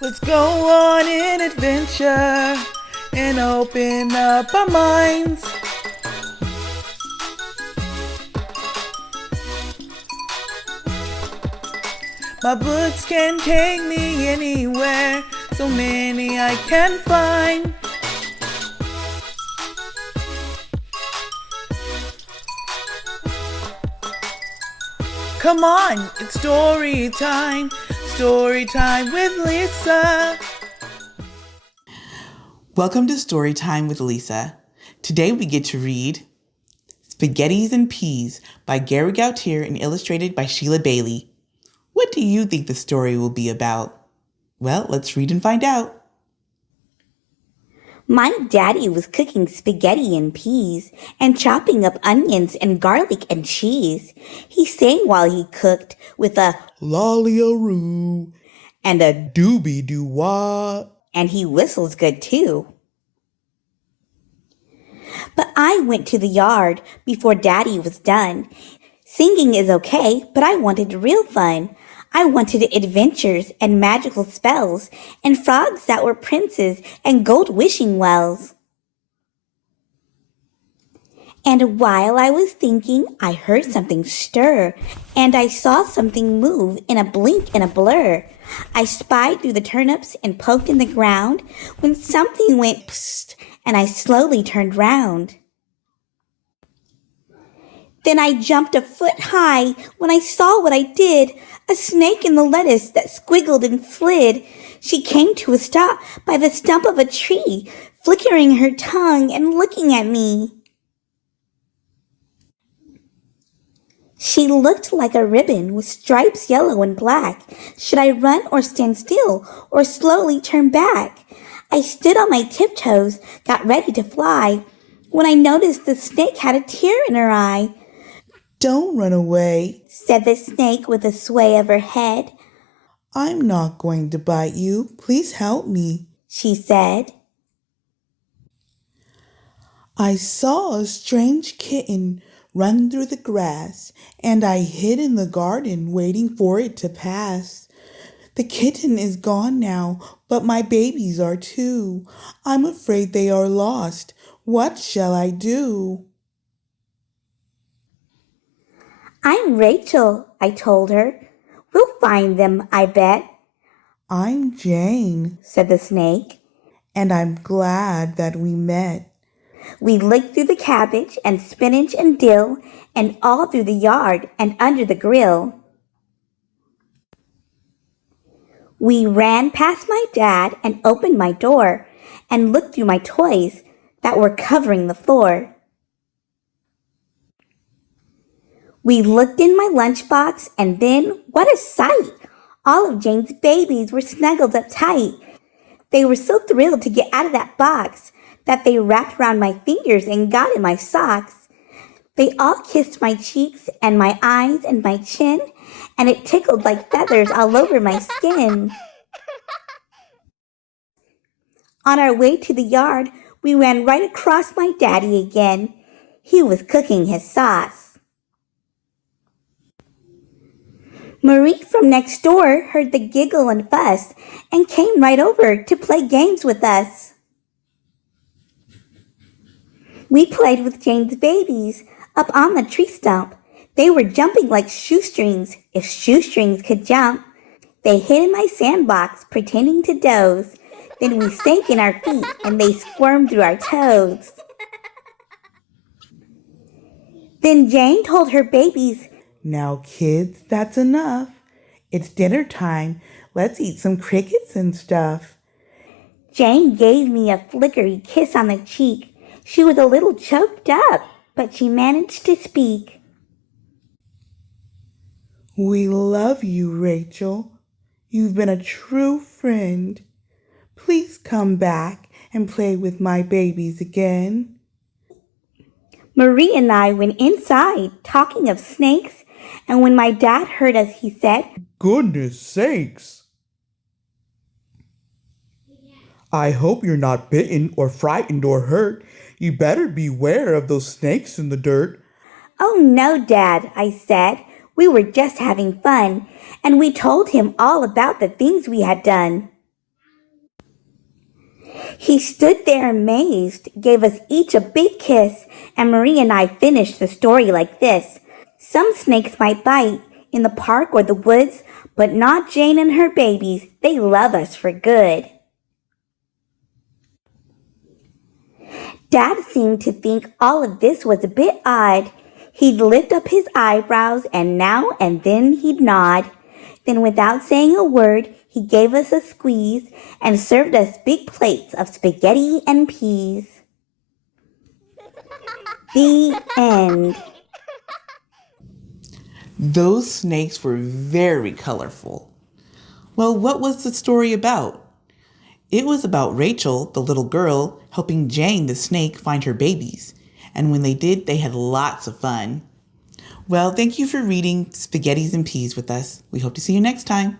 Let's go on an adventure and open up our minds. My books can take me anywhere, so many I can find. Come on, it's story time with Lisa. Welcome to Story Time with Lisa. Today we get to read Spaghettis and Peas by Gary Gautier and illustrated by Sheila Bailey. What do you think the story will be about? Well, let's read and find out. My daddy was cooking spaghetti and peas and chopping up onions and garlic and cheese. He sang while he cooked with a lolly-a-roo and a doobie-doo-wah. And he whistles good too. But I went to the yard before Daddy was done. Singing is okay, but I wanted real fun. I wanted adventures and magical spells and frogs that were princes and gold wishing wells. And while I was thinking, I heard something stir, and I saw something move in a blink and a blur. I spied through the turnips and poked in the ground when something went psst, and I slowly turned round. Then I jumped a foot high when I saw what I did, a snake in the lettuce that squiggled and slid. She came to a stop by the stump of a tree, flickering her tongue and looking at me. She looked like a ribbon with stripes yellow and black. Should I run or stand still or slowly turn back? I stood on my tiptoes, got ready to fly, when I noticed the snake had a tear in her eye. Don't run away, said the snake with a sway of her head. I'm not going to bite you. Please help me, she said. I saw a strange kitten run through the grass, and I hid in the garden waiting for it to pass. The kitten is gone now, but my babies are too. I'm afraid they are lost. What shall I do? I'm Rachel, I told her. We'll find them, I bet. I'm Jane, said the snake. And I'm glad that we met. We licked through the cabbage and spinach and dill and all through the yard and under the grill. We ran past my dad and opened my door and looked through my toys that were covering the floor. We looked in my lunchbox and then, what a sight! All of Jane's babies were snuggled up tight. They were so thrilled to get out of that box that they wrapped around my fingers and got in my socks. They all kissed my cheeks and my eyes and my chin, and it tickled like feathers all over my skin. On our way to the yard, we ran right across my daddy again. He was cooking his sauce. Marie from next door heard the giggle and fuss and came right over to play games with us. We played with Jane's babies up on the tree stump. They were jumping like shoestrings, if shoestrings could jump. They hid in my sandbox, pretending to doze. Then we sank in our feet, and they squirmed through our toes. Then Jane told her babies, Now, kids, that's enough. It's dinner time. Let's eat some crickets and stuff. Jane gave me a flickery kiss on the cheek. She was a little choked up, but she managed to speak. We love you, Rachel. You've been a true friend. Please come back and play with my babies again. Marie and I went inside, talking of snakes, and when my dad heard us, he said, Goodness sakes! I hope you're not bitten or frightened or hurt. You better beware of those snakes in the dirt. Oh, no, Dad, I said. We were just having fun, and we told him all about the things we had done. He stood there amazed, gave us each a big kiss, and Marie and I finished the story like this. Some snakes might bite in the park or the woods, but not Jane and her babies. They love us for good. Dad seemed to think all of this was a bit odd. He'd lift up his eyebrows and now and then he'd nod. Then without saying a word, he gave us a squeeze and served us big plates of spaghetti and peas. The end. Those snakes were very colorful. Well, what was the story about? It was about Rachel, the little girl, helping Jane, the snake, find her babies. And when they did, they had lots of fun. Well, thank you for reading Spaghettis and Peas with us. We hope to see you next time.